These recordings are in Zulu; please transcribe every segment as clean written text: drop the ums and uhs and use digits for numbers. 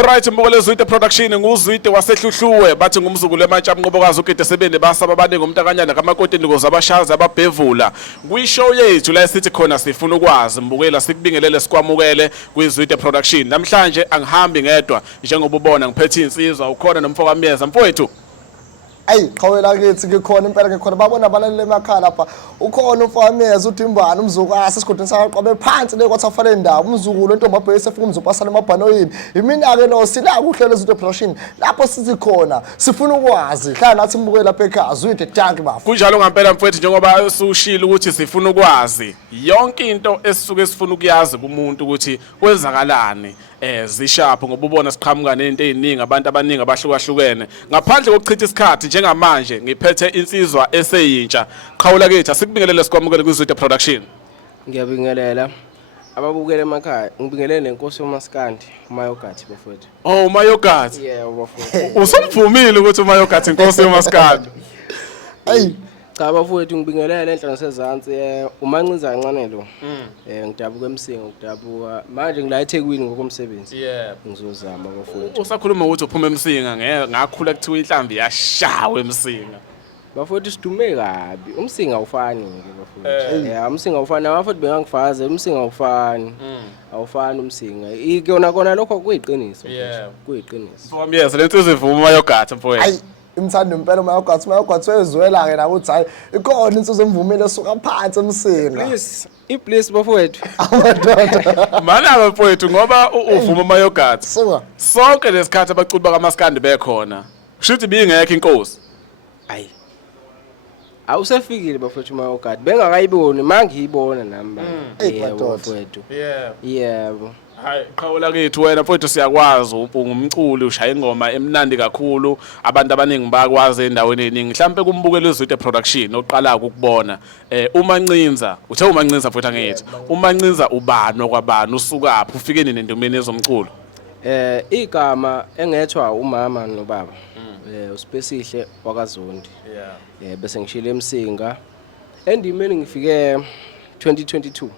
Alright, mbukele Zwide production nguzwide wasehluhluwe bathi ngumzukulu emantsha amnqobokazi ugide sebene basaba abaningi umntakanyana kamakoti ndikoza abashaza ababhevula kwishow yethu la sithi khona sifuna ukwazi mbukela sikubingelele sikwamukele kwizwide production namhlanje angihambi ngedwa njengoba ubona ngiphethe insizwa ukhona nomfoka Myeza mfowethu. Ayi qhawela kithi ngikhona impela ngikhona babona abalaleli emakhaya lapha ukhona umfoka Myeza uDimbana umzukulu sesigodini saqobe phansi le kwathi afanele indawo umzukulu entombabhe esefika umzupasana emabhanoyini imina ke no sila kuhlele izinto production lapho sithi khona sifuna ukwazi hlala nathi mbukele lapha ekhaya Zwide Junk bafu Kunjalo ngempela mfowethu njengoba usushilo ukuthi sifuna ukwazi yonke into esisuke sifuna ukuyazi kumuntu ukuthi kwenzakalani zishapho ngoba ubona siqhamuka nento eziningi abantu abaningi abahlukahlukene ngaphandle kokuchitha isikhathi njengamanje ngiphethe insizwa eseyintsha qhawula kithi asikubingelele sikwamukele kwizwide production. Ngiyabingelela ababukele emakhaya ngibingelele nenkosi yomaskandi uMayogathi bafowethu. Oh uMayogathi. Yeah bafowethu. Usomvumile ukuthi uMayogathi inkosi yomaskandi. Ayi Cha bafowethu ngibingelele enhlanga sezantsi umancinza kancane lo. Ngidabuka eMsinga ngidabuka manje ngila eThekwini ngokomsebenzi. Yeah. Ngizozama bafowethu. Usakhuluma ukuthi uphuma eMsinga ngakhula kuthiwa inhlambi yashawa eMsinga. Bafowethu sidume kabi uMsinga awufani ke bafowethu. uMsinga awufani abafowethu bengangifaze uMsinga awufani. Awufani uMsinga. Ikona kona lokho kuyiqiniso. Kuyiqiniso. Mfoka Myeza lensizwe ivuma uMayogathi mfowethu. ayi imthando impela Mayogathi wezwela ke nawo uthi hayi ikhona insizwe emvumile esuka phansi eMsinga. Please bafowethu. Mana mfowethu ngoba uvuma uMayogathi. Suka Sonke lesikhathi abaculi bakaMaskandi bekhona. Kushuthi bingekho inkosi. Ayi awusefikile bafowethu Mayogathi bengakayiboni mangiyibona nami madoda. bafowethu. Yebo. Hayi qhawula kithi wena mfowethu siyakwazi ungumculi ushaya ingoma emnandi kakhulu abantu abaningi bakwazi endaweni eningi mhlambe kumbukela izwide production oqala ukubona uMancinza uthe uMancinza mfowethu angithi uMancinza ubani okwabani usukaphi ufike nini endomeni ezomculo. Igama engethwa umama nobaba uSipesihle wakaZondi. Bese ngishile eMsinga endimeni ngifike 2022.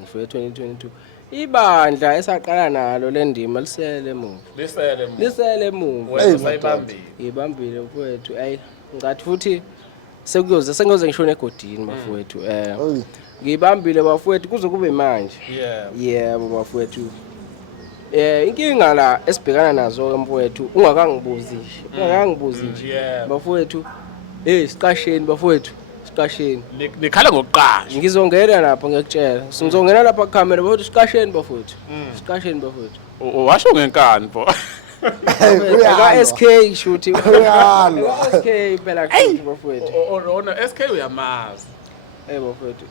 Ngifike 2022 ibandla esaqala nalo lendima lisele emuva. Lisele emuva. Sayibambile. Ibambile mfowethu ayi ngathi futhi sengiyoze ngishone egodini bafowethu. Ngibambile bafowethu kuze kube manje. Yebo bafowethu. Inkinga la esibhekana nazo mfowethu ungakangibuzi bafowethu siqasheni bafowethu siqasheni Nikhala ngokuqasha. ngizongena lapho ngiyakutshela ngizongena lapha kukamera bafowethu siqasheni bafowethu siqasheni bafowethu Washo ngenkani mfo. ka SK shuthi uyalwa SK phela shuthi bafowethu Ona SK uyamazi. bafowethu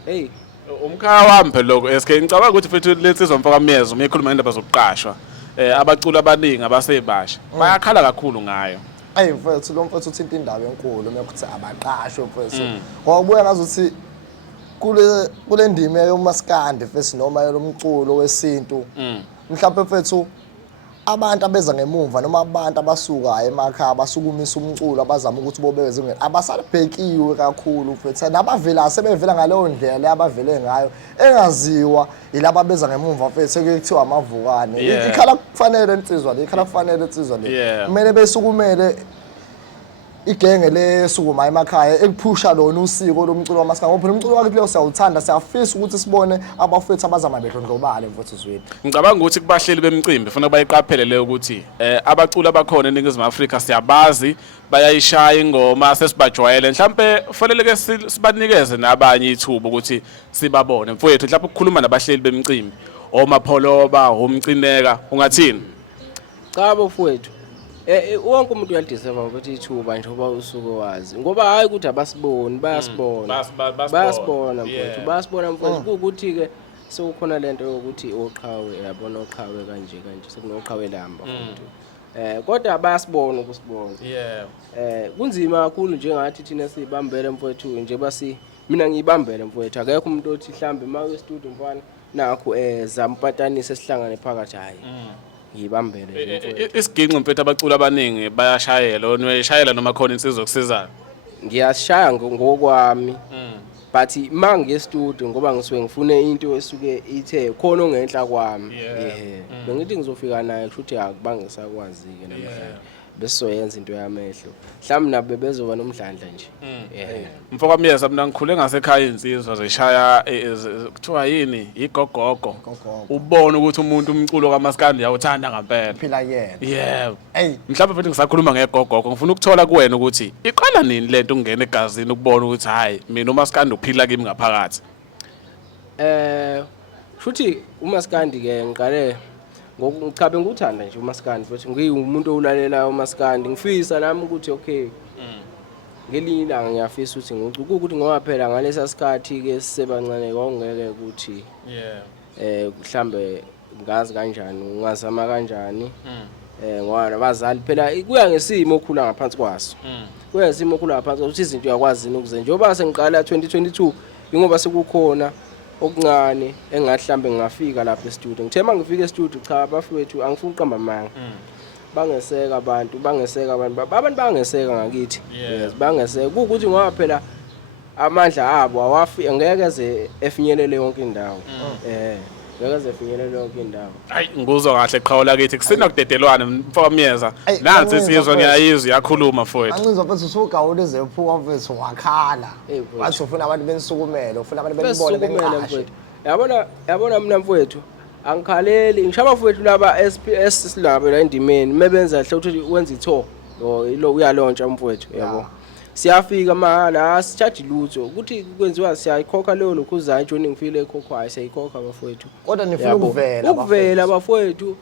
Umkhaya wami phela lokho SK ngicabanga ukuthi futhi lensizwa mfoka Myeza uma ekhuluma ngendaba zokuqashwa abaculi abaningi abasebasha bayakhala kakhulu ngayo. ayi mfethu lo mfethu uthinta indaba enkulu mekuthi abaqashwe mfethu ngokubuya ngazuthi kule ndime yomaskandi mfethu noma yomculo wesintu mhlawumbe mfethu abantu abeza ngemuva noma abantu abasuka emakhaya basukumisa umculo abazama ukuthi bobeze ngene abasalibhekiwe kakhulu mfethu nabavela sebevela ngaleyo ndlela abavele ngayo engaziwa ilaba beza ngemuva mfethu ekuthiwa amavukane ikhala kufanele insizwa le ikhala kufanele insizwa le kumele besukumele igenge lesukuma emakhaya ekuphusha lona usiko lomculo wamaskandi ngoba umculo wakhe leyo siyawuthanda siyafisa ukuthi sibone abafethu abazama bedlondlobale mfethu Zwide. Ngicabanga ukuthi kubahleli bemicimbi ufuna bayiqaphele leyo ukuthi abaculi abakhona eNingizimu Afrika siyabazi bayayishaya ingoma sesibajwayele mhlambe kufanele ke sibanikeze nabanye ithuba ukuthi sibabone mfowethu mhlawumbe ukukhuluma nabahleli bemicimbi oMapholoba umcineka ungathini. Cha bafowethu wonke umuntu uyalideserve ukuthi ithuba njengoba usuke wazi ngoba hayi ukuthi abasiboni bayasibona mfowethu bayasibona mfowethu ukuthi ke sekukhona lento yokuthi oqhawe yabona oqhawe kanje sekunoqhawe lamba mfowethu kodwa bayasibona ukusibona kunzima kakhulu njengathi thina sibambele mfowethu nje mina ngiyibambele mfowethu akekho umuntu othi mhlambe mawe studio mfana nakho zampatanise sihlangane phakathi hayi ngibambele mfowethu. Isiginqo mfethu abaculi abaningi bayashayela wena uyashayela noma khona insizwe yokusizana. Ngiyashaya ngokwami but mangi studio ngoba ngisuke ngifune into esuke ithe khona ongenhla kwami bengithi ngizofika naye kushuthi akubangisakwazi ke namhlanje besoyenza into yamehlo mhlawumbe nabe bezoba nomdlandla nje Mfoka Myeza mina ngikhule ngasekhaya insizwa zishaya kuthiwa yini igogogo ubone ukuthi umuntu umculo kaMaskandi uyawuthanda ngempela phila yena yebo hey mhlawumbe futhi ngisakhuluma ngegogogo ngifuna ukuthola kuwena ukuthi iqala nini lento ungena egazini ukubona ukuthi hayi mina uMaskandi uphila kimi ngaphakathi shuthi uMaskandi ke ngiqale ngokuchabe ngikuthanda nje uMaskandi futhi ngiwumuntu owulalela uMaskandi ngifisa nami ukuthi okay ngelinye ilanga ngiyafisa ukuthi ngicuka ukuthi ngoba phela ngalesa sikhathi ke sisebancane kwakungeke ukuthi mhlambe ngazi kanjani ngazama kanjani ngoba abazali phela kuya ngesimo okhula ngaphansi kwaso kuya ngesimo okhula ngaphansi ukuthi izinto uyakwazi ukuze njengoba sengiqala 2022 ingoba sekukhona okuncane engahlambe ngafika lapha e-studio ngithema ngifike e-studio cha abafowethu angifuni uqamba amanga bangeseka abantu bangeseka ngakithi yes bangeseka ukuthi ngoba phela amandla abo awafi angeke ze efinyelele yonke indawo ngeke ze efinyelele yonke indawo hayi nguzwa kahle qhawula kithi kusina kudedelwana Mfoka Myeza nansi sizwe ngiyayizwa yakhuluma mfowethu ancinzwa mfethu usugawule zephuka mfethu wakhala wathi ufuna abantu benisukumele ufuna abantu benibone benqashe yabona mina mfowethu angikhaleli ngishaba mfowethu laba SPS silabo la endimeni mebenza hle ukuthi wenza itho lo uyalontsha mfowethu yabo siyafika mahala asicharge lutho ukuthi kwenziwa siyayikhokha leyo lokhuzayo John ngifile ekhokhayo siyayikhokha abafowethu kodwa nifuna ukuvela abafowethu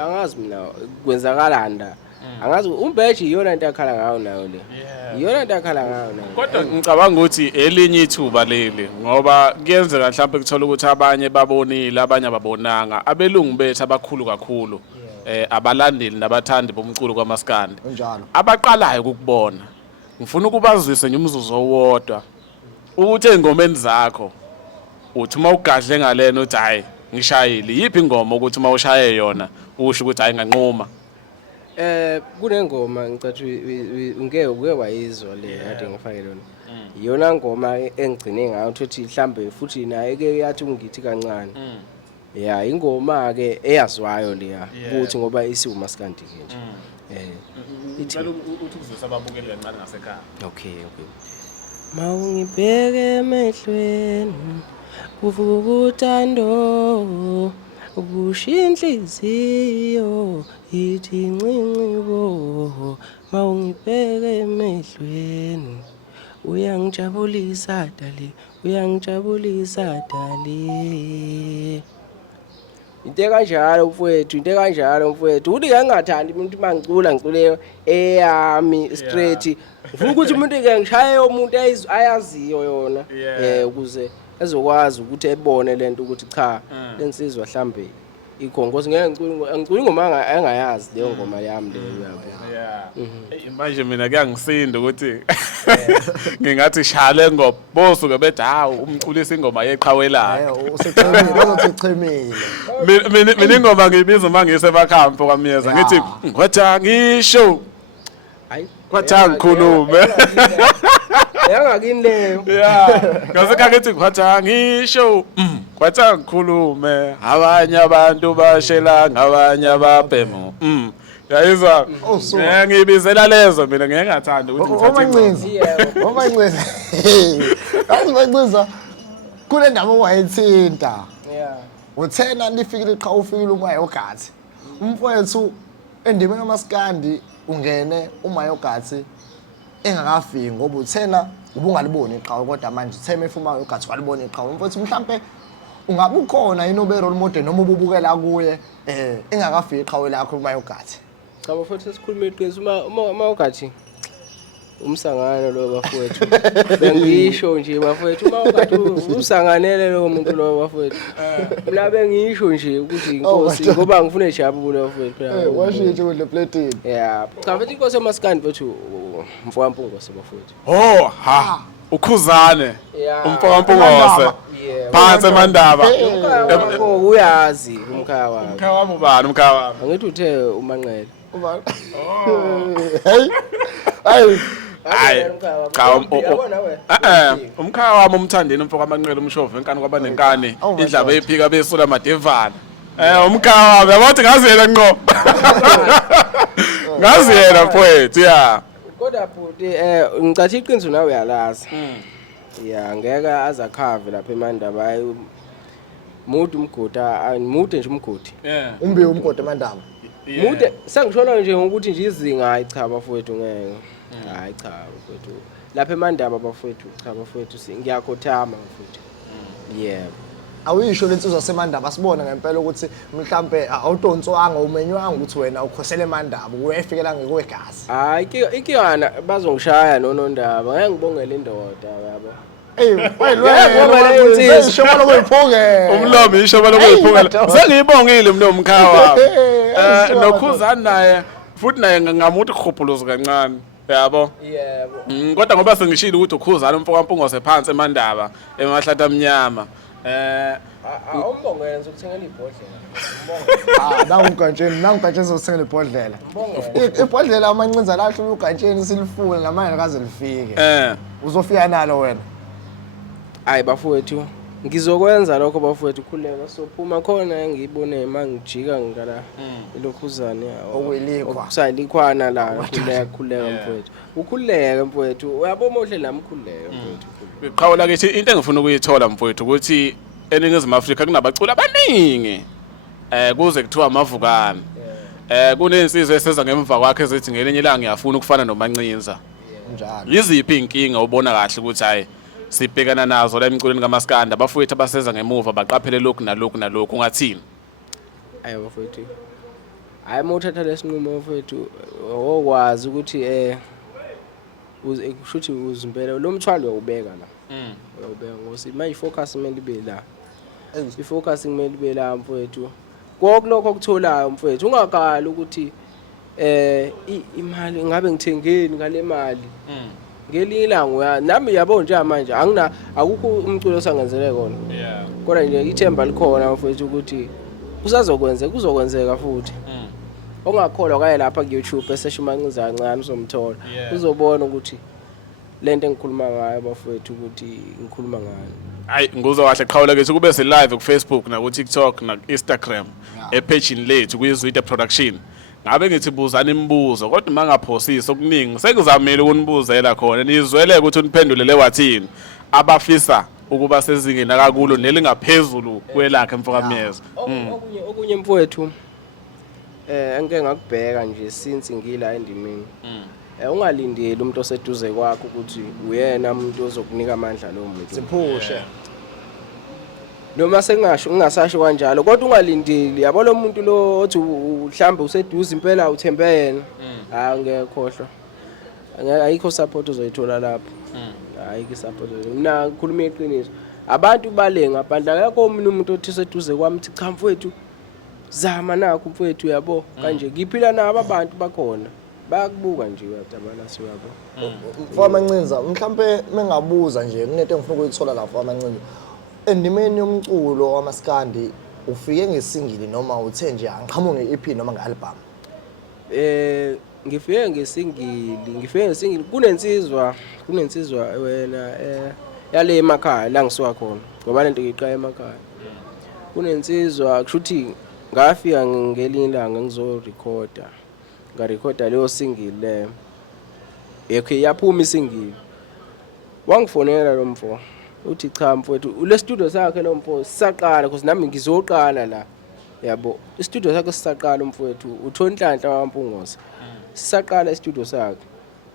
angazi mina kwenzakalanda angazi umbeji iyona into akhala ngayo nayo le iyona into akhala ngayo nayo kodwa ngicabanga ukuthi elinye ithuba leli ngoba kuyenzeka mhlawumbe kuthola ukuthi abanye babonile abanye ababonanga abelungu bethu abakhulu kakhulu abalandeli nabathandi bomculo kwaMaskandi njalo abaqalayo ukubona ngifuna ukubazise nje umzuzu owodwa ukuthi engomeni zakho uthi mawugadle ngalena uthi hayi ngishayile yipi ingoma ukuthi mawushaye yona usho ukuthi hayi nganquma kunengoma ngicathi ungeke wayizwa le kade ngifake lona iyona ngoma engigcine ngayo ukuthi mhlambe futhi naye ke yathi ungithi kancane ya ingoma ke eyazwayo leya ukuthi ngoba isiwuMaskandi nje ithi uthi kuzwisa ababukeli kancane ngasekhaya okay mawungibheke emehlweni kuvuka uthando ukushiya inhliziyo ithi ncinci mawungibheke emehlweni uyangijabulisa dali into kanjalo mfowethu uthi ke ngingathandi umuntu mangicula ngicule eyami straight ufuna ukuthi umuntu ke ngishaye umuntu ayaziyo yona ukuze ezokwazi ukuthi ebone lento ukuthi cha lensizwa mhlambe ikhongozi ngeke ngicula ingoma engayazi leyo ngoma yami leyo yabo manje mina kuyangisinda ukuthi ngingathi shale ngobosuke bethi hawu umculisa ingoma yeqhawelayo usechemile bazothechemile mina ingoma ngiyibiza mangise emakhaya Mfoka Myeza ngithi kwathi ngisho hayi kwathi ngikhulume yangakini leyo ngasekha ngithi kwathi ngisho kwathi ngikhulume abanye abantu bashela ngabanye ababhemo yayizwa ngiyibizela lezo mina ngeke ngathanda ukuthi ngithathe omancinza azimancinza kule ndaba owayethinta uthena lifikile iqha ufikile uMayogathi umfowethu endimeni kaMaskandi ungene uMayogathi engakafiki ngoba uthena ubungaliboni iqhawe kodwa manje utheme efuma uMayogathi walibona iqhawe umfowethu mhlambe ungabe ukhona inobe role model noma ububukela kuye engakafiki iqhawe lakho uMayogathi cha bafowethu sikhuluma iqiniso uma ugathi umsangano lo bafowethu bengisho nje bafowethu uma ugathi usanganele lo muntu lo bafowethu mina bengisho nje ukuthi inkosi ngoba ngifune ijabule bafowethu washintsha kule platini cha mfethu inkosi yaMaskandi bethu Mfoka Mpungose bafowethu ukhuzane Mfoka Mpungose phansi eMandaba uyazi umkhaya wami ubani umkhaya wami angithi uthe uManqele Hayi cha yabona we umkhaya wami umthandeni umfoko amanqele umshove enkani kwaba nenkani indlaba eyiphika besula madevana umkhaya wami yabathi ngazi yena ngqo ngazi yena mfowethu ya kodwa bhuti ngicathi iqiniso nawe uyalazi ya ngeke azakhave lapha eMandaba hayi mude umgodi mude nje umgodi umbi umgodi eMandaba mude sengishona nje ngokuthi nje izinga hayi cha bafowethu ngeke hayi cha bafowethu lapha eMandaba bafowethu cha bafowethu ngiyakhothama bafowethu yebo awuyisho lensizwa seMandaba sibona ngempela ukuthi mhlambe awudonswanga umenywanga ukuthi wena ukhosela eMandaba uyefikela ngekwegazi hayi ikiyana bazongishaya nonondaba ngeke ngibongele indoda yabo ishobolo kuyiphungela umlomo ishobolo kuyiphungela sengiyibongile mina umkhaya wami nokhuzani naye futhi naye ngamuthi khophulozo kancane yabo yebo kodwa ngoba sengishilo ukuthi ukhuzana umfoko wampungose phansi eMandaba emahlata amnyama awumbongela ngizokuthengela ibhodlela nangugatsheni zokuthengela ibhodlela ibhodlela amancinza lahlo ugatsheni silifuna namanje kaze lifike uzofika nalo wena hayi bafowethu ngizokwenza lokho bafowethu khuleka sophuma khona engiyibone mangijika ngala ilokhuzane okusayilikwana la khuleka mfowethu ukhuleke mfowethu uyabo mohle nami khuleke mfowethu Iqhawula ke into engifuna ukuyithola mfowethu ukuthi eningizimu Afrika kunabaculi abaningi kuze kuthiwa amavukana kunensizwe eseza ngemva kwakhe ezithi ngelinye ilanga ngiyafuna ukufana noMancinza njalo yiziphi inkinga ubona kahle ukuthi hayi sibhekana nazo la emculweni kaMaskandi abafowethu abaseza ngemuva baqaphele lokhu nalokhu ungathini ayo bafowethu hayi mothatha lesinqumo bafowethu okwazi ukuthi kushuthi uzimpela lo mthwalo uyawubeka la uyawubeka ngosi manje focus kumele ibe la ifocus kumele ibe la mfowethu konke okutholayo mfowethu ungakali ukuthi imali ngabe ngithengeni ngale mali ngelinye ilanga nami yabo nje manje akukho umculo osangenzele kona kodwa nje ithemba likhona mfowethu ukuthi kuzokwenzeka futhi ongakholwa kaye lapha ku YouTube esesho Mancinza kancane uzomthola uzobona ukuthi lento engikhuluma ngayo bafowethu ukuthi ngikhuluma ngayo hayi nguzwa kahle qhawula ke kube se live ku Facebook na ku TikTok na Instagram epage lethu kuyizwida production ngabe ngithi buzana imibuzo kodwa mangaphosisi okuningi sekuzamile ukunibuzela khona nizwele ukuthi uniphendulele wathini abafisa ukuba sezingeni akakulo nelingaphezulu kwelakhe mfokamyeza okunye mfowethu engeke ngakubheka nje since ngila endimini ungalindeli umuntu oseduze kwakho ukuthi uyena umuntu ozokunika amandla lo muntu siphushe noma sengasho ngingasasho kanjalo kodwa ungalindeli yabo lo muntu lo othi mhlambe useduze impela uthembe yena angekhohlwa ayikho support uzoyithola lapho ayikho support mina ngikhuluma iqiniso abantu balenga bandla yakho umuntu othi seduze kwami thi cha mfowethu zama nakho mfowethu yabo kanje ngiphila nabo abantu bakhona bayakubuka nje uyabona siyabo Mfomancinza mhlambe mengabuza nje kunento engifuna ukuyithola la Mfomancinza endimeni yomculo waMaskandi ufike ngesingili noma uthe nje angiqhamuke nge-EP noma nge-album ngifike ngesingili kunensizwa wena yale emakhaya la ngisuka khona ngoba lento ngiqala emakhaya kunensizwa kushuthi ngafika ngelinye ilanga ngarecorda leyo single le okay yaphuma isingili wangifonela lo mfo uthi cha mfowethu ule studio sakhe lo mfo sisaqala because nami ngizoqala la yabo istudio sakhe sisaqala mfowethu uThonhlanhla waMpungoza sisaqala istudio sakhe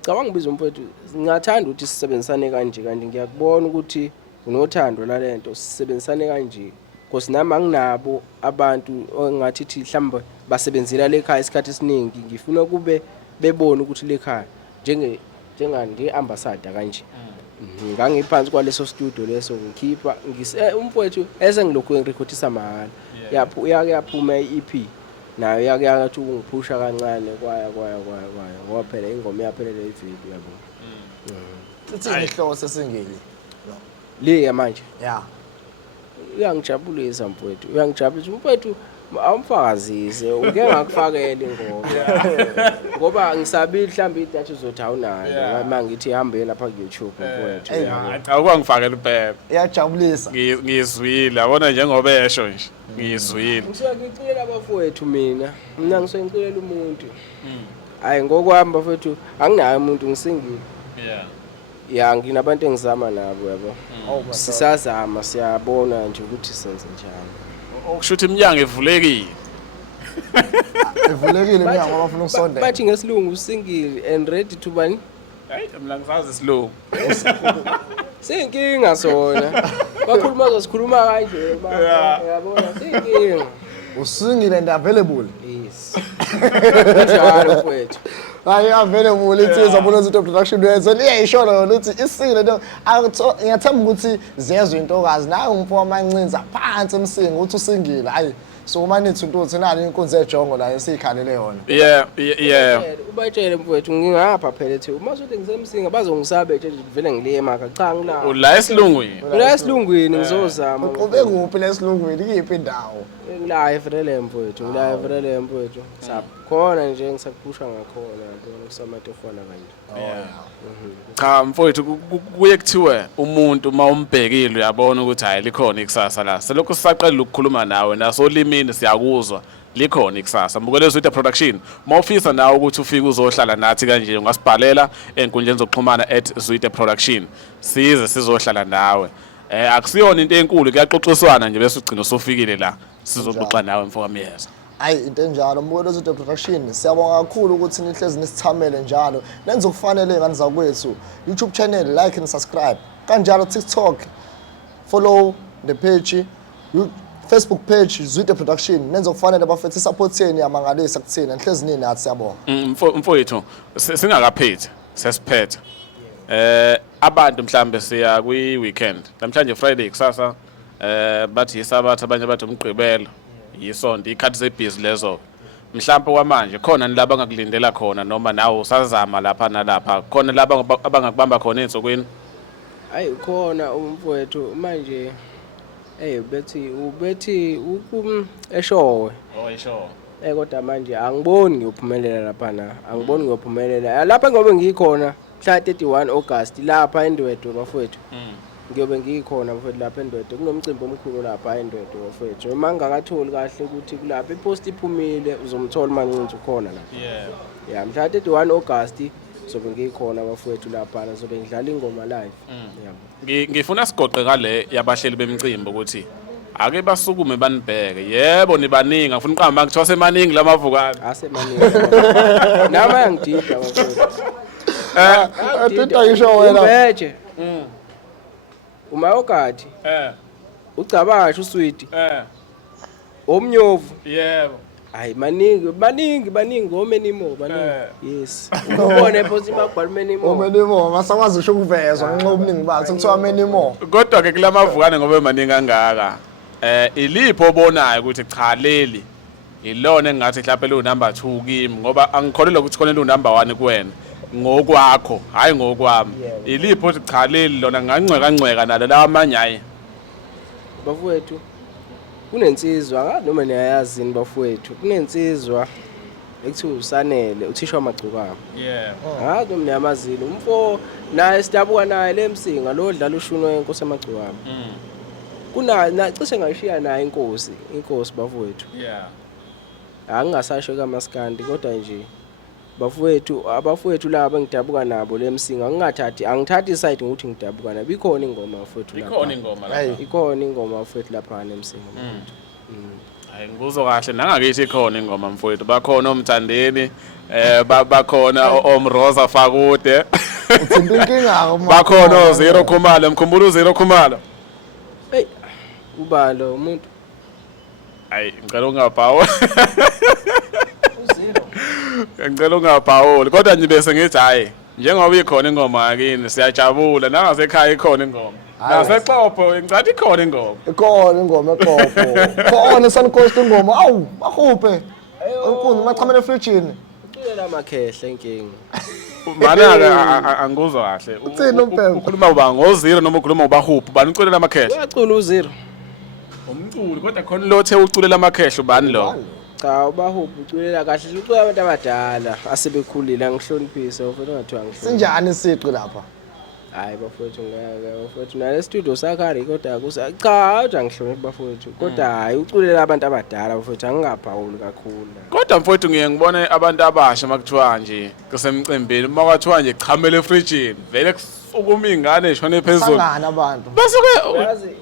cabanga ngibiza mfowethu ngingathanda ukuthi sisebenzisane kanje kanti ngiyakubona ukuthi unothando lalento sisebenzisane kanje because nami anginabo abantu ongathi thi mhlawumbe basebenzela lekhaya isikhathi esiningi ngifuna kube bebone ukuthi lekhaya njenganje ambassador kanje ngangiphansi kwaleso studio leso ngikhipha umfowethu esengilokhu ngirecordisa mahala yaphuma i-EP nayo yathi ungiphusha kancane kwaya ngoba phela ingoma yaphelele ivideo yabo Sithini ihloko sesingili le manje yeah uyangijabulisa mfowethu uyangijabulisa mfowethu awumfakazise uke ngakufakela ingoma ngoba ngisabile mhlawumbe idatha uzothi awunayo mangithi ihambe lapha ku YouTube mfowethu Cha ukwangifakela uphepha. iyajabulisa Ngizwile yabona njengoba esho nje. Ngizwile. ngisuke ngicela abafowethu mina ngisuke ngicela umuntu hayi ngokwami bafowethu anginayo umuntu ngisingile ya nginabantu engizama nabo yabo sisazama siyabona nje ukuthi senze njani Okushuthi iminyango ivulekile. ivulekile iminyango abafuna ukusondela bathi ngesilungu single and ready to bani Hayi mina ngisazi isilungu. Siyinkinga sona. Bakhuluma zosikhuluma kanje yabona siyinkinga. usingile and available Yes. Njalo mfowethu. hayi available ithi zabona izinto production yenze liyayishona yona ukuthi isingile nto ngiyathemba ukuthi ziyezwe intokazi nawe umfo amancinza phansi emsingi ukuthi usingile hayi so uma nithi into nani inkonzo ejongo la esikhalele yona Yeah. Ubatshele mfowethu ngingapha phela ethi uma sothi ngisemsinga bazongisabe nje vele ngilema cha ngila. Ula esilungwini. Ula esilungwini ngizozama. ube kuphi lesilungwini kuyiphi indawo Ngilaye vele mfowethu ngilaye vele mfowethu khona nje ngisakuphusha ngakhona yabona kusamatofana kanje. Cha mfowethu kuye kuthiwe umuntu mawumbhekile uyabona ukuthi hayi likhona ikusasa la. Selokhu sisaqala ukukhuluma nawe naso limini siyakuzwa likhona ikusasa. Mbukele Zwide Production. Mawufisa nawe ukuthi ufike uzohlala nathi kanje ungasibhalela enkundleni zokuxhumana @Zwide Production. Size sizohlala nawe. Akusiyona into enkulu kuyaxoxiswana nje bese ugcina usofikile la sizoxoxa nawe mfowamiyeza. hayi into enjalo mbukelo Zwide Production siyabonga kakhulu ukuthi nihlezi nisithamele njalo nenze ukufanele ngani zakwethu YouTube channel like and subscribe kanjalo TikTok follow the page Facebook page Zwide Production nenze ukufanele bafethu supporteni amangalisa kuthina nihlezi ninathi siyabonga Mfowethu singakaphethe sesiphethe abantu mhlambe siya kwi weekend namhlanje Friday kusasa bathi isabatha abanye bathi umgqibelo yisonto ikhathi zebhizi lezo mhlawumbe kwamanje khona nilaba ngakulindela khona noma nawe usazama lapha nalapha khona laba abangakubamba khona ezokweni Hayi khona umfowethu manje ubethi eshowe oyisho kodwa manje angiboni ngiyophumelela lapha na angiboni ngiyophumelela lapha ngobe ngikhona mhla 31 August lapha eNdwedo bafowethu ngiyobe ngikhona mfowethu lapha eNdwedo kunomcimbi omkhulu lapha eNdwedo bafowethu noma ngingakatholi kahle ukuthi kulapha ipost iphumile uzomthola mancinci ukhona lapha ya mhla 31 August sobe ngikhona bafowethu lapha sobe ngidlala ingoma live yabo ngifuna sigoqe kale yabahleli bemicimbi ukuthi ake basukume banibheke yebo nibaningi ngifuna uqamba ngithiwa semaningi lamavukane asemaningi nama yangidida bafowethu Tita yisho wena Mbeje umayogadi ucabasha uswidi omnyovu yebo hayi baningi omenimo baningi yes ubone phosi bakubhala menimo omenimo masakwazi usho ukuvezwa ngenxa obuningi bathi kuthiwa menimo kodwa ke kulamavukane ngoba emaningi kangaka ilipho obonayo ukuthi cha leli ilona engathi mhlawumbe lo number 2 kimi ngoba angikholelwa ukuthi khona lo number 1 kuwena ngokwakho hayi ngokwami ilipho ukuthi cha leli lona ngancweka nalo la amanye hayi bafowethu kunensizwa noma niyayazini bafowethu kunensizwa ekuthiwa usanele uthishwa amagcukama yebo noma niyamazile umfo naye sidabuka naye lemsinga lo dlala ushuno yenkosi amagcukama kuna cishe ngashiya naye inkosi bafowethu angingasasho kaMaskandi kodwa nje abafowethu laba engidabuka nabo lemsinga angithathi side ngokuthi ngidabuka nabo ikhona ingoma bafowethu lapha ikhona ingoma bafowethu lapha lemsinga bafowethu hayi ngikuzwa kahle nangakithi ikhona ingoma mfowethu bakhona omthandeni bakhona omroza fakude uthinta inkinga bakhona Zero Khumalo mkhumbulo Zero Khumalo hey ubalo umuntu hayi ngicela ungabhawo ngicela ungabhawuli kodwa nje bese ngithi hayi njengoba ikhona ingoma yakini siyajabula nangasekhaya ikhona ingoma nasexopho ngicathi ikhona ingoma eqopho khona sankost ingoma awu bahuphe enkundla machamele efrijini uculela amakhehle inkingi mana angikuzwa kahle uthini umpembe ukhuluma uba ngo0 noma ukhuluma ubahuphi bani uculela amakhehle uyacula u0 umculi kodwa khona lothe uculela amakhehla ubani lo? Cha ubahuphi uculela kahle ucula abantu abadala asebekhulile angihloniphise ufuna ungathiwa ngihloniphe. Sinjani isiqi lapha? Hayi bafowethu ngeke bafowethu nale studio sakhari kodwa cha awuja ngihloniphe bafowethu kodwa hayi uculela abantu abadala bafowethu angingaphawuli kakhulu. Kodwa mfowethu ngiye ngibone abantu abasha makuthiwa nje kusemcimbini uma kwathiwa nje chamele efrijini vele kusukuma ingane ishone phezulu. Sangana abantu. Bese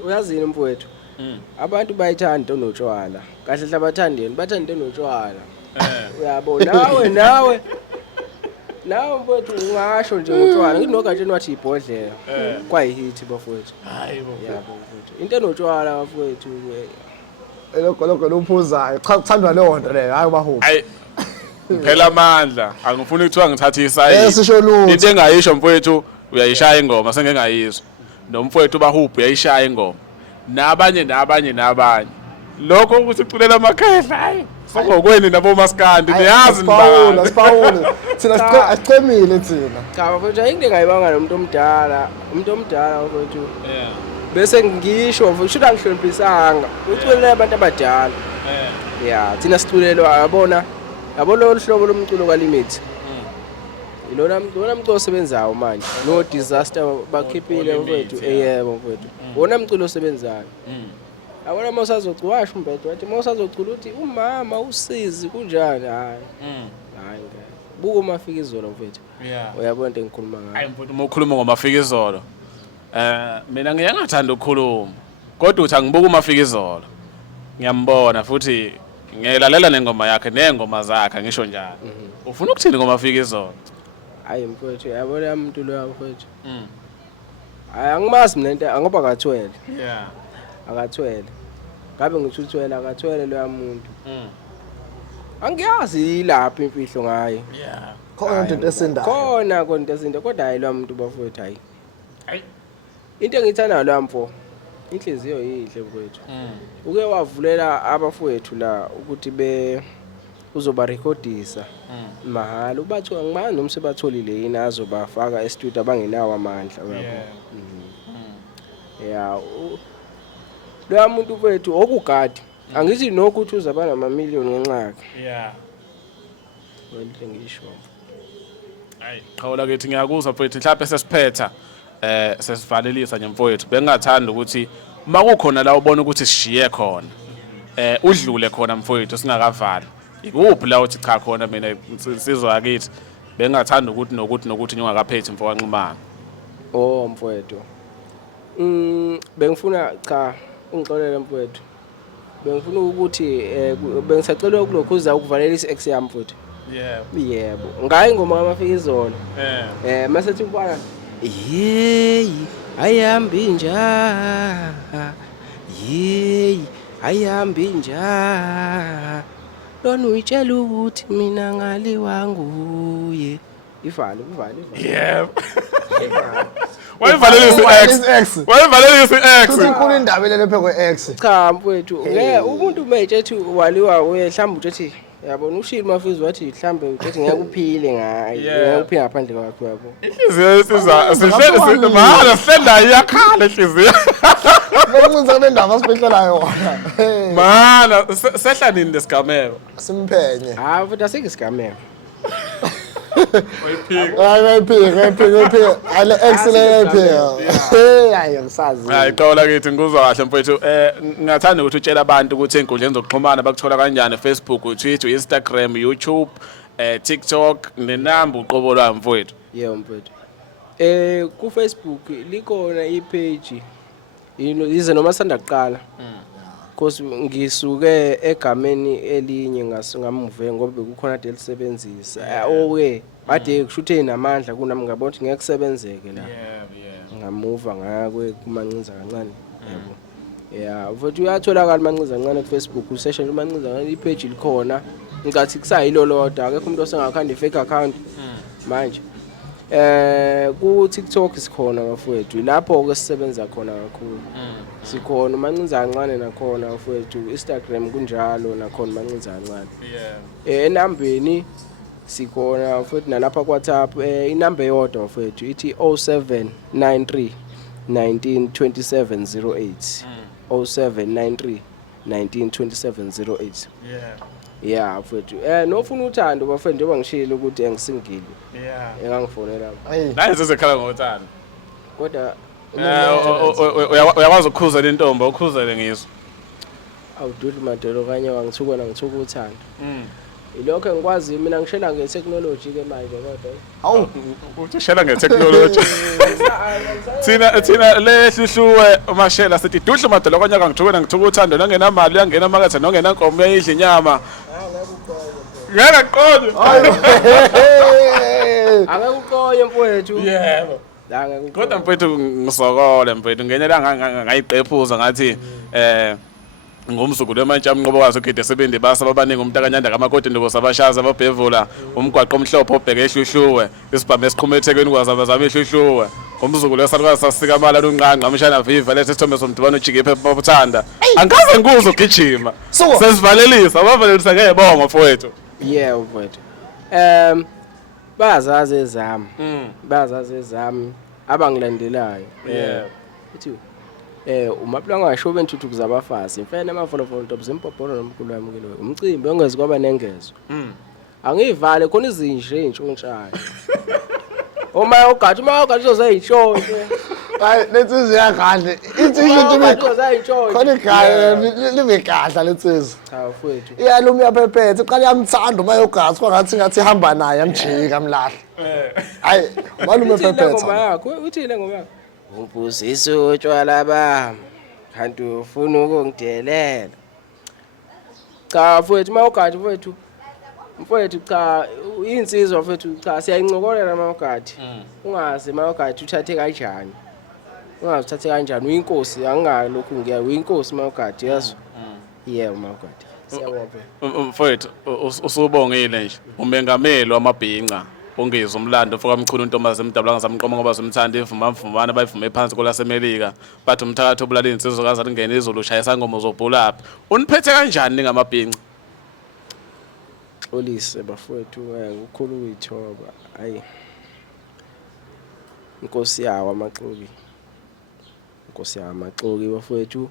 uyazini mfowethu abantu bayithanda into notshwala kahle hle abathandeni bathanda into notshwala uyabo nawe mfowethu ungasho nje utshwala ngithi nogatsheni wathi ibhodlela kwayihit bafowethu Hayibo. yabo mfowethu into enotshwala bafowethu Lokho lophuzayo cha kuthandwa leyo nto leyo hayi bahuphi. Hayi. Phela amandla angifuni ukuthiwa ngithatha isayini. Sisho lutho. Into engayisho mfowethu uyayishaya ingoma sengengayizwa. Nomfowethu bahuphi uyayishaya ingoma. Nabanye. Lokho ukuthi uculela amakhehla hayi. Sokokweni nabo maskandi niyazi nibala. Sipawule. Thina asichemile thina. Cha bafowethu ayinto engayibanga nomuntu omdala bafowethu. Bese ngisho mfowethu should angihloniphisanga uculela abantu abadala. Thina siculelwa yabona lo hlobo lomculo kaLimit. Ilona mculo osebenzayo manje no disaster bakhiphile mfowethu yebo mfowethu wona mculo osebenzayo yabona mawusazocwasha umbhedo wathi mawusazocula uthi umama usizi kunjani hayi buko mafika izolo mfowethu uyabona into engikhuluma ngayo hayi mfowethu uma ukhuluma ngomafika izolo mina ngiyangathanda ukukhuluma kodwa uthi angibuka umafika izolo ngiyambona futhi ngiyelalela nengoma yakhe nengoma zakhe ngisho njalo ufuna ukuthini ngomafika izolo hayi mfowethu yabona umuntu lo mfowethu hayi angimazi mina into ngoba akathwele akathwele ngabe ngithi uthwele akathwele lo muntu angiyazi lapha imfihlo ngayo Khona into esendayo khona into esendayo kodwa hayi lo muntu bafowethu hayi into engithanda lo mfo inhliziyo yihle mfowethu uke wavulela abafowethu la ukuthi uzoba recordisa mahala ubathi angimani noma sebatholile yini azobafaka e-studio abangenawo amandla uyabo lo muntu wethu okugadi angithi nokuthi uzaba namamiliyoni ngenxa yakhe wonke ngisho hayi qhawula kethi ngiyakuzwa mfowethu mhlawumbe sesiphetha sesivalelisa nje mfowethu bengathanda ukuthi makukhona la ubona ukuthi sishiye khona udlule khona mfowethu singakavali ikuphi la uthi cha khona mina insizwa yakithi bengathanda ukuthi nokuthi ngingakaphethi mfo kanximana mfowethu bengifuna cha ungixolele mfowethu bengifuna ukuthi bengisacela ukulokhuza ukuvalela isi-ex yami mfowethu yebo ngayi ingoma kamafika izolo mase thi mfana yeyi ayihambi nja yeyi ayihambi nja lona uyitshela ukuthi mina ngali wanguye ivale yebo wayivalelisa i-ex futhi inkulu indaba lelo phe kwe-ex cha mfowethu umuntu umejethi waliwa uye mhlawumbe uthi yabona ushilo mafizwe wathi mhlambe uthi ngeke uphile ngayo ngeke uphile ngaphandle kwakho yabo inhliziyo sihlele mahala sihlenda iyakhala inhliziyo Benginza kule ndaba asibehlela yona mahala sehla nini lesigameko simphenye futhi asingisigameko Ngayiphi ale excellent hayi ngisazi hayi qawla kithi ngikuzwa kahle mfowethu ngingathanda ukuthi utshela abantu ukuthi enkundleni zokuxhumana bakuthola kanjani Facebook Twitter Instagram YouTube TikTok nenamba uqobo lwami mfowethu yebo mfowethu ku Facebook likona ipage yize noma sanda kuqala because ngisuke egameni elinye ngamuve ngoba bekukhona ade lisebenzisa ade kushuthe namandla kunami ngabona ukuthi ngeke kusebenzeke la ngamuva ngakwe kumancinza kancane yabo futhi uyatholakala mancinza kancane ku Facebook usesha nje mancinza kancane ipage likhona ngathi kusayiloloda akekho umuntu osengakhanda i-fake account manje ku TikTok sikhona bafowethu lapho ke sisebenza khona kakhulu sikhona mancinza kancane nakhona bafowethu Instagram kunjalo nakhona mancinza kancane enambeni sikhona futhi nalapha ku WhatsApp inamba eyodwa bafowethu ithi 0793 192708 0793 192708. Yeah mfowethu. Nofuna uthando bafethu njengoba ngishilo ukuthi angisingile. Engangifonela. Hayi. Naye sezekhala ngothando. Kodwa uyakwazi ukukhuzela intombi ukhuzele ngizo. awuduli madolo kanye wangithukwana ngithuka uthando. Ilokho engikwazi mina ngishela ngetechnology ke manje kodwa. Hawu. Uthishela ngetechnology. Thina lehluhluwe umashela sithi duhle madolo kanye ngithukwana ngithuka uthando nangenamali uyangena emakethe nongena inkomo uyayidla inyama. Ngeke qonde. Ake uqoye mfowethu. Yebo. Kodwa mfowethu ngisokole mfowethu ngenela ngayiqephuza ngathi ngumzukulu wemantshami ngoba wazi ukide sebendi basa babaningi umntakanyanda kamakoti ndoko sabashaza ababhevula umgwaqo omhlophe obheke ehluhluwe isibhamu esiqhumethekweni kwaza bazama ehluhluwe umzukulu wesalukazi sasika amala lunqanqa amshana viva lethe isithombe somdibano ujike phepha uthanda angaze nguzo gijima sesivalelisa abavalelisa ngebongo mfowethu Yeah mfowethu. Bazazi ezami. Bazazi ezami abangilandelayo. Uthi umaplanga ngasho bentuthuku zabafazi imfene amafolofolo ntombi zimpopolo nomkhulu wami kilo umcimbi ongezi kwaba nengezo angivale khona izinje intshontshayo uma ugathi uzozayitshontshe hayi lethi ziyakahle ithi into uzozayitshontshe khona igaya libe kahle lethi cha mfowethu iyalumi yaphephethe uqala yamthanda uma yogathi kwangathi ihamba naye yamjika amlahla hayi malume phephethe ngoma yakho uthile ngoma yakho umpuzisa utshwala bami kanti ufuna ukungidelela cha mfowethu mawugathi mfowethu cha insizwa mfowethu cha siyayincokolela mawugathi ungazi mawugathi uthathe kanjani ungazithathe kanjani uyinkosi angalokhu ngiya uyinkosi mawugathi yazo yebo mawugathi siyabonga mfowethu usubongile nje umengameli wamabhinqa ongeza umlando mfoka mkhulu untombazana emdabulanga zamqoma ngoba zomthanda ivumamvumana bayivume phansi kwelasemelika bathi umthakatho obulala insizwe kazathi ngene izulu ushaya sangoma zobhulapha uniphethe kanjani ningamabhinqa Xolise bafowethu ukukhulu uyithoba hayi inkosi yawo amaxoki bafowethu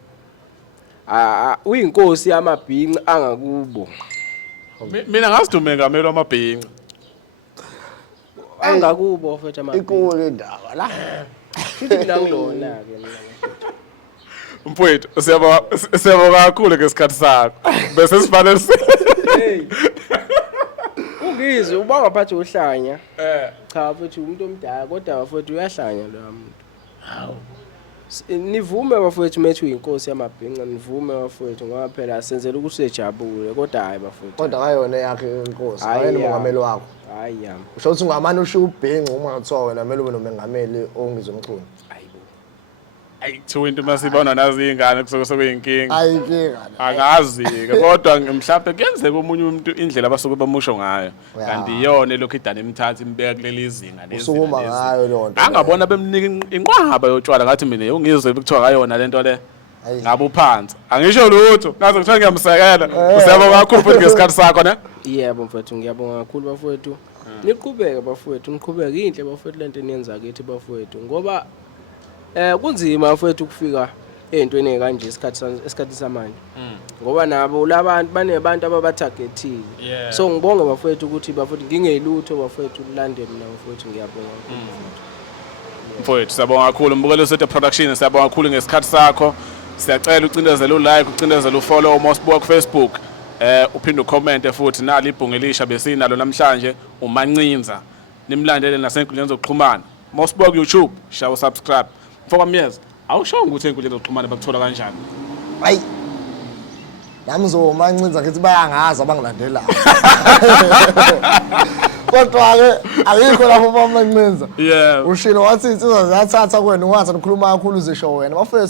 uyinkosi yamabhinqa angakubo mina ngasidume ngameli wamabhinqa angakubo bafowethu amabhinqa inkulu indaba la futhi mina ngilona ke mfowethu siyabonga kakhulu ngesikhathi sakho bese sifanele hey ungizwe uba ngaphathi uhlanya cha mfowethu umuntu omdala kodwa mfowethu uyahlanya lo muntu hawu nivume bafowethu methu uyinkosi yamabhinqa nivume bafowethu ngoba phela asenzela ukuthi sejabule kodwa hayi bafowethu kodwa ngayona yakhe inkosi ayena umongameli wakho hayi yami usho ukuthi ungamane usho ubhinqa uma ngathiwa wena kumele ube nomengameli ongizwe umchunu ayi twinto masibona nazi ingane kusekuyinkinga ayinkinga angazi ke kodwa mhlawumbe kuyenzeka omunye umuntu indlela abasuke bamusho ngayo kanti iyona lokho idana emthatha imbeka kuleli izinga usukuma ngayo lonto angabona bemnika inqwaba yotshwala ngathi mina ungizwe bekuthiwa ngayona lento le ngabe uphansi angisho lutho ngaze kuthiwa ngiyamsekela usiyabonga kakhulu futhi ngesikhathi sakho ne yebo mfowethu ngiyabonga kakhulu bafowethu niqhubeke bafowethu niqhubeke inhle bafowethu lento eniyenza kithi bafowethu ngoba kunzima mfowethu ukufika ezintweni ekanje esikhathi samanje ngoba nabo labantu banebantu ababatargetile so ngibonga bafowethu ukuthi bafowethu ngingelutho bafowethu ulande mina bafowethu ngiyabonga mfowethu siyabonga kakhulu mbukelo sethe production siyabonga kakhulu ngesikhathi sakho siyacela ucindezele ulike ucindezele ufollow uMosbuwa ku Facebook uphinde ucomment futhi nali ibhunge elisha besinalo namhlanje umancinza nimlandele nasenkundleni zokuxhumana Mosbuwa ku YouTube shawo subscribe mfoka myeza awusho ukuthi enkundleni zokuxhumana bakuthola kanjani hayi nami ngizomancinza ngithi bayangazi abangilandela kodwa ke ayikho lapho bamancinza yeah ushilo wathi insizwa ziyathatha kwena ungathi nikhuluma kakhulu uzisho wena bafethu